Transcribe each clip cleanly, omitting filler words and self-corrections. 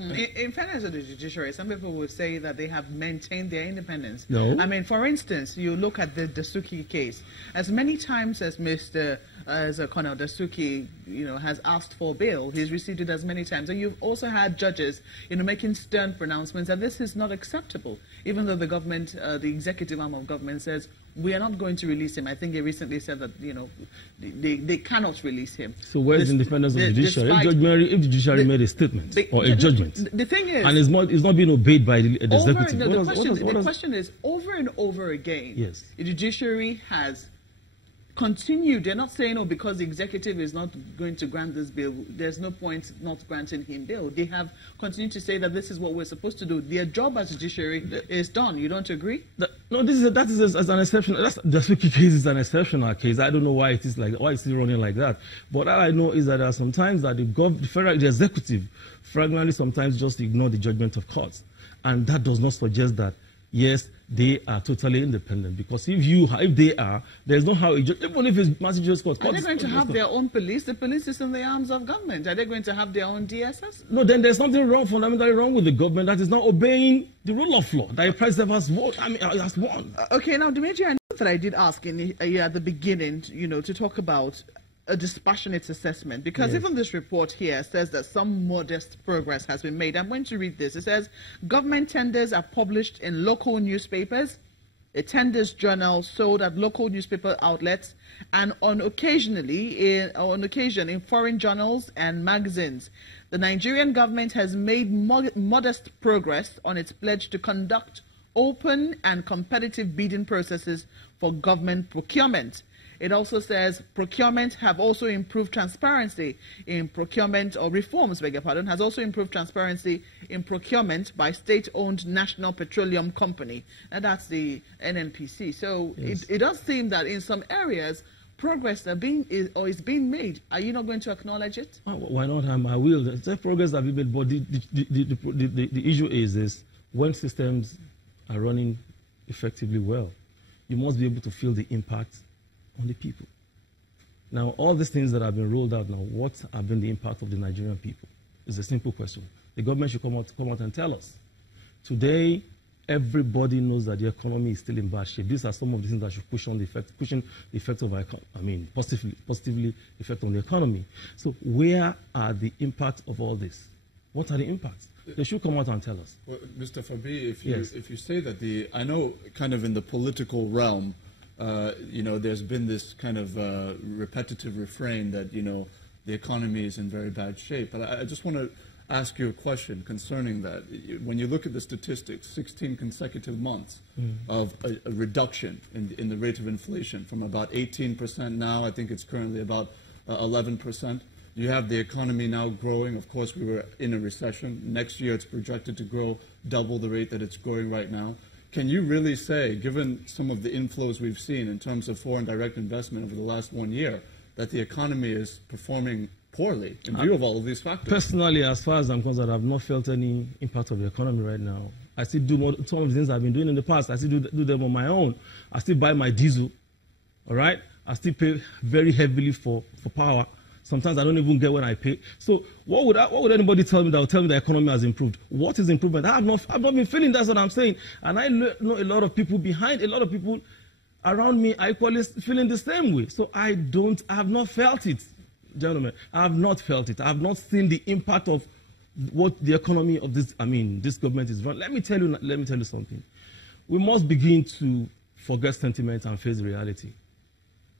In fairness to the judiciary, some people will say that they have maintained their independence. No. I mean, for instance, you look at the Dasuki case. As many times as Colonel Dasuki, has asked for bail, he's received it as many times. And you've also had judges, making stern pronouncements, and this is not acceptable. Even though the government, the executive arm of government says, we are not going to release him. I think they recently said that, they cannot release him. So where's the independence of the judiciary? If the judiciary made a statement or a judgment, the thing is, and it's not being obeyed by the executive. The question is, over and over again, yes, the judiciary has continued. They're not saying, because the executive is not going to grant this bill, there's no point not granting him bail. They have continued to say that this is what we're supposed to do. Their job as judiciary is done. You don't agree? No, that is an exception. The Suki case is an exceptional case. I don't know why it is why it's running like that. But all I know is that there are sometimes that the executive frankly sometimes just ignore the judgment of courts, and that does not suggest that yes, they are totally independent, because if they are, there's no how, even if it's Massachusetts court. Are they going to have their own police? The police is in the arms of government. Are they going to have their own DSS? No, then there's something fundamentally wrong with the government that is not obeying the rule of law that the president has won. Okay, now, Dimitri, I know that I did ask at the beginning, to talk about a dispassionate assessment, because even this report here says that some modest progress has been made. I'm going to read this. It says, government tenders are published in local newspapers, a tenders journal sold at local newspaper outlets, and on occasion in foreign journals and magazines. The Nigerian government has made modest progress on its pledge to conduct open and competitive bidding processes for government procurement. It also says procurement have also improved transparency in procurement, or reforms, beg your pardon, has also improved transparency in procurement by state-owned National Petroleum Company. And that's the NNPC. So yes, it does seem that in some areas, progress is being made. Are you not going to acknowledge it? Why not? I will. There's progress that we made, but the issue is this: when systems are running effectively well, you must be able to feel the impact on the people. Now, all these things that have been rolled out now, what have been the impact of the Nigerian people? It's a simple question. The government should come out and tell us. Today, everybody knows that the economy is still in bad shape. These are some of the things that should pushing the effect of positively effect on the economy. So, where are the impacts of all this? What are the impacts? They should come out and tell us. Well, Mr. Fabiyi, if you say that I know kind of in the political realm, there's been this kind of repetitive refrain that, the economy is in very bad shape. But I just want to ask you a question concerning that. When you look at the statistics, 16 consecutive months of a reduction in the rate of inflation from about 18% now, I think it's currently about 11%. You have the economy now growing. Of course, we were in a recession. Next year, it's projected to grow double the rate that it's growing right now. Can you really say, given some of the inflows we've seen in terms of foreign direct investment over the last 1 year, that the economy is performing poorly in view of all of these factors? Personally, as far as I'm concerned, I've not felt any impact of the economy right now. I still do some of the things I've been doing in the past. I still do them on my own. I still buy my diesel, all right? I still pay very heavily for power. Sometimes I don't even get when I pay. So what would anybody tell me that will tell me the economy has improved? What is improvement? I've not been feeling. That's what I'm saying. And I know a lot of people behind, a lot of people around me are equally feeling the same way. So I have not felt it, gentlemen. I have not felt it. I have not seen the impact of what the economy of this government is running. Let me tell you something. We must begin to forget sentiment and face reality.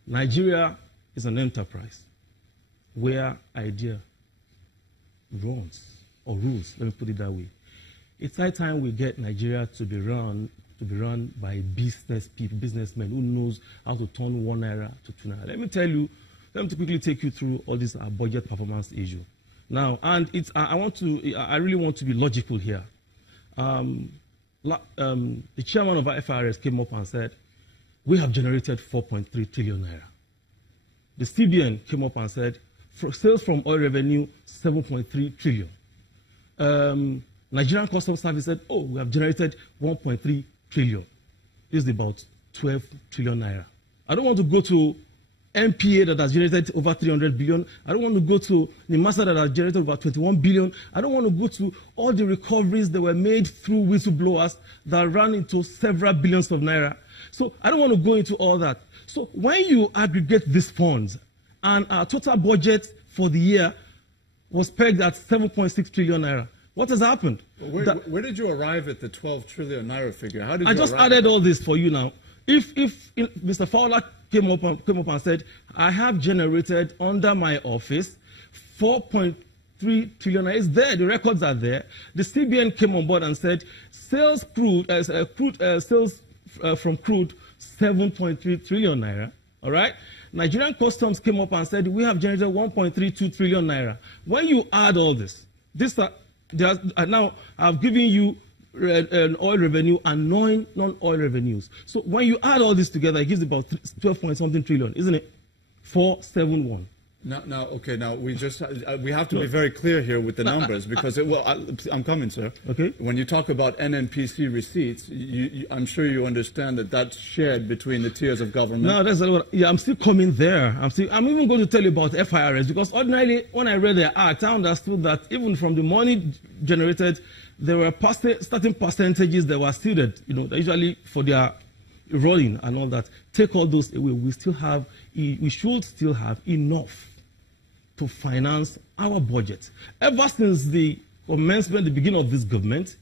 Nigeria is an enterprise where idea runs or rules. Let me put it that way. It's high time we get Nigeria to be run by businessmen who knows how to turn 1 naira to 2 naira. Let me quickly take you through all this budget performance issue. Now, and I really want to be logical here. The chairman of our FRS came up and said, we have generated 4.3 trillion naira. The CBN came up and said, sales from oil revenue, 7.3 trillion. Nigerian Customs Service said, we have generated 1.3 trillion. This is about 12 trillion naira. I don't want to go to MPA that has generated over 300 billion. I don't want to go to NIMASA that has generated over 21 billion. I don't want to go to all the recoveries that were made through whistleblowers that ran into several billions of naira. So I don't want to go into all that. So when you aggregate these funds, and our total budget for the year was pegged at 7.6 trillion naira. What has happened? Well, where did you arrive at the 12 trillion naira figure? How did I just added all this for you now. If Mr. Fowler came up and said, I have generated under my office 4.3 trillion, it's there, the records are there. The CBN came on board and said, sales from crude, 7.3 trillion naira, all right? Nigerian Customs came up and said, we have generated 1.32 trillion naira. When you add all this, now I've given you an oil revenue and non-oil revenues. So when you add all this together, it gives about 12 point something trillion, isn't it? 471. Now we have to be very clear here with the numbers because I'm coming, sir. Okay. When you talk about NNPC receipts, I'm sure you understand that that's shared between the tiers of government. No, I'm still coming there. I'm even going to tell you about FIRS because ordinarily when I read the act, I understood that even from the money generated, there were certain percentages that were seeded, usually for their rolling and all that. Take all those away. We should still have enough to finance our budget. Ever since the commencement, the beginning of this government,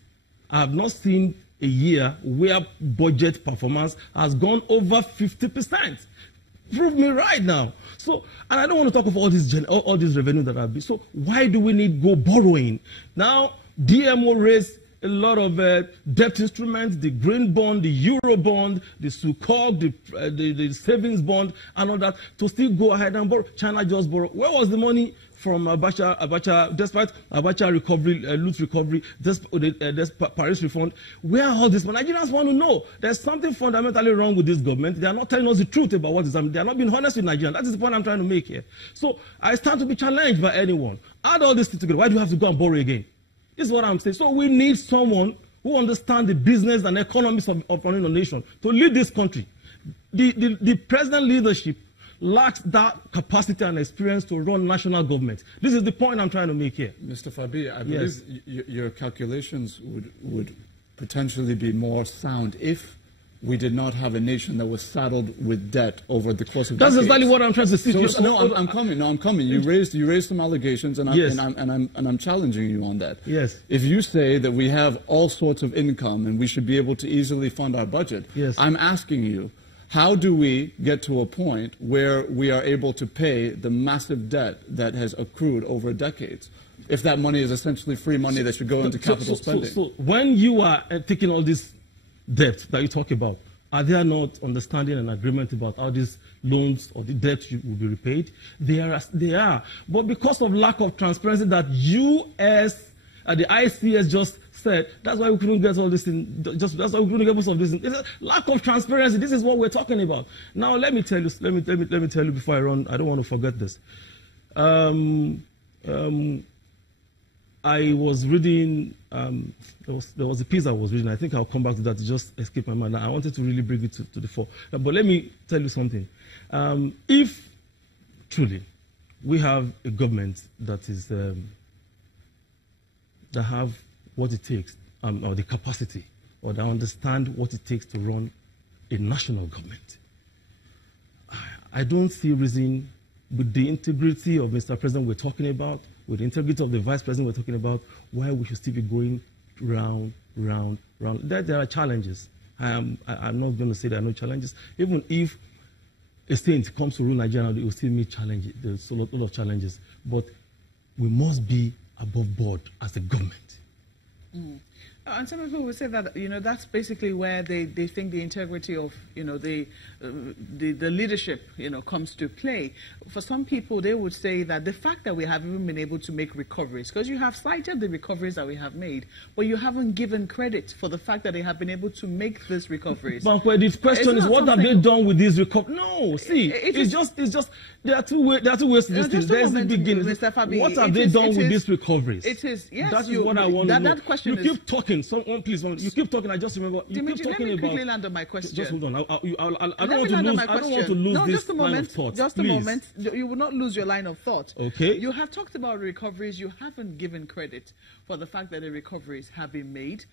I have not seen a year where budget performance has gone over 50%. Prove me right now. So, and I don't want to talk of all this revenue that I've been. So, why do we need go borrowing? Now, DMO raised a lot of debt instruments, the green bond, the euro bond, the SUKOG, the savings bond, and all that, to still go ahead and borrow. China just borrowed. Where was the money from Abacha, despite Abacha recovery, loot recovery, despite Paris refund? Where are all this money? Nigerians want to know. There's something fundamentally wrong with this government. They are not telling us the truth about what is happening. They are not being honest with Nigerians. That is the point I'm trying to make here. So I stand to be challenged by anyone. Add all this together. Why do you have to go and borrow again? This is what I'm saying. So we need someone who understands the business and economics of running a nation to lead this country. The present leadership lacks that capacity and experience to run national government. This is the point I'm trying to make here. Mr. Fabiyi, I believe your calculations would potentially be more sound if we did not have a nation that was saddled with debt over the course of decades. That's exactly what I'm trying to say. I'm coming. You raised some allegations, and I'm challenging you on that. Yes. If you say that we have all sorts of income and we should be able to easily fund our budget, I'm asking you, how do we get to a point where we are able to pay the massive debt that has accrued over decades? If that money is essentially free money that should go into capital spending. So when you are taking all this debt that you talk about, are there not understanding and agreement about how these loans or the debt will be repaid? They are. But because of lack of transparency that the ICS just said, that's why we couldn't get all this in. That's why we couldn't get most of this in. It's a lack of transparency. This is what we're talking about. Now let me tell you. Let me tell you before I run. I don't want to forget this. I was reading, there was a piece I was reading. I think I'll come back to that. It just escaped my mind. I wanted to really bring it to the fore. But let me tell you something. If truly we have a government that is that have what it takes, or the capacity, or that understand what it takes to run a national government, I don't see reason with the integrity of Mr. President we're talking about, with the integrity of the Vice President we're talking about, why we should still be going round. There are challenges. I'm not going to say there are no challenges. Even if a state comes to rule Nigeria, it will still meet challenges. There's a lot of challenges. But we must be above board as a government. Mm. And some people will say that, that's basically where they think the integrity of, the leadership, comes to play. For some people, they would say that the fact that we haven't even been able to make recoveries, because you have cited the recoveries that we have made, but you haven't given credit for the fact that they have been able to make these recoveries. But the question is, what have they done with these recoveries? No, see, it's just, there are two ways to this thing. There's the beginning. What have they done with these recoveries? It is, yes. That is what I want to know. That question you keep talking. talking. Someone, please, you keep talking. I just remember you keep talking let me quickly about. land on my question. Just hold on. I don't want to lose. I don't want to lose this line of thought. Just please. a moment. You will not lose your line of thought. Okay. You have talked about recoveries. You haven't given credit for the fact that the recoveries have been made.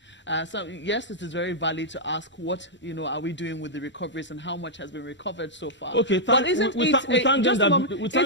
So yes, it is very valid to ask what are we doing with the recoveries and how much has been recovered so far. Okay. We thank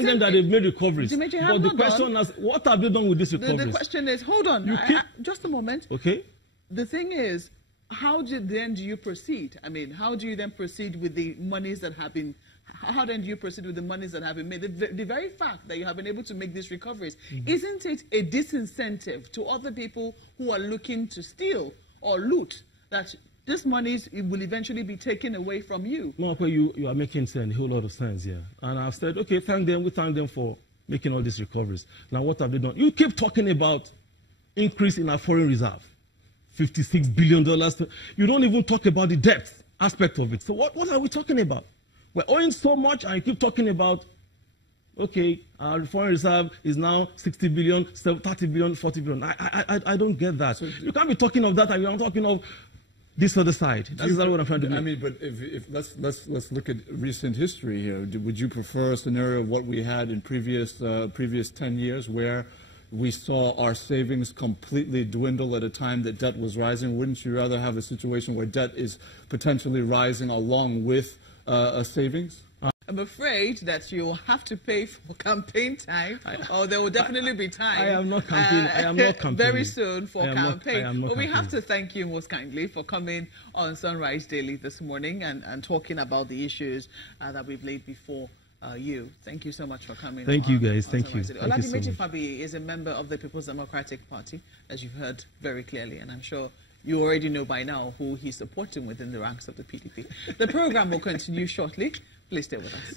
them that they've made recoveries. But the question is, what have they done with these recoveries? The question is, hold on. Just a moment. Okay. The thing is, how do you proceed? I mean, how do you then proceed with the monies that have been? How then do you proceed with the monies that have been made? The very fact that you have been able to make these recoveries, isn't it a disincentive to other people who are looking to steal or loot that these monies will eventually be taken away from you? No, you are making sense, a whole lot of sense here. And I've said, okay, thank them. We thank them for making all these recoveries. Now, what have they done? You keep talking about increase in our foreign reserve, $56 billion. You don't even talk about the debt aspect of it. So what are we talking about? We're owing so much, and you keep talking about, okay, our foreign reserve is now 60 billion, 30 billion, 40 billion. I don't get that. So you can't be talking of that, and you're not talking of this other side. That's exactly what I'm trying to do. I mean, but if let's look at recent history here. Would you prefer a scenario of what we had in previous 10 years, where we saw our savings completely dwindle at a time that debt was rising? Wouldn't you rather have a situation where debt is potentially rising along with savings? I'm afraid that you'll have to pay for campaign time, or there will definitely be time. I am not campaigning. I am not campaigning. Very soon for campaign. But we have to thank you most kindly for coming on Sunrise Daily this morning and talking about the issues that we've laid before you. Thank you so much for coming. Thank you, guys. Thank you. Olademeji Fabiyi is a member of the People's Democratic Party, as you've heard very clearly, and I'm sure you already know by now who he's supporting within the ranks of the PDP. The program will continue shortly. Please stay with us.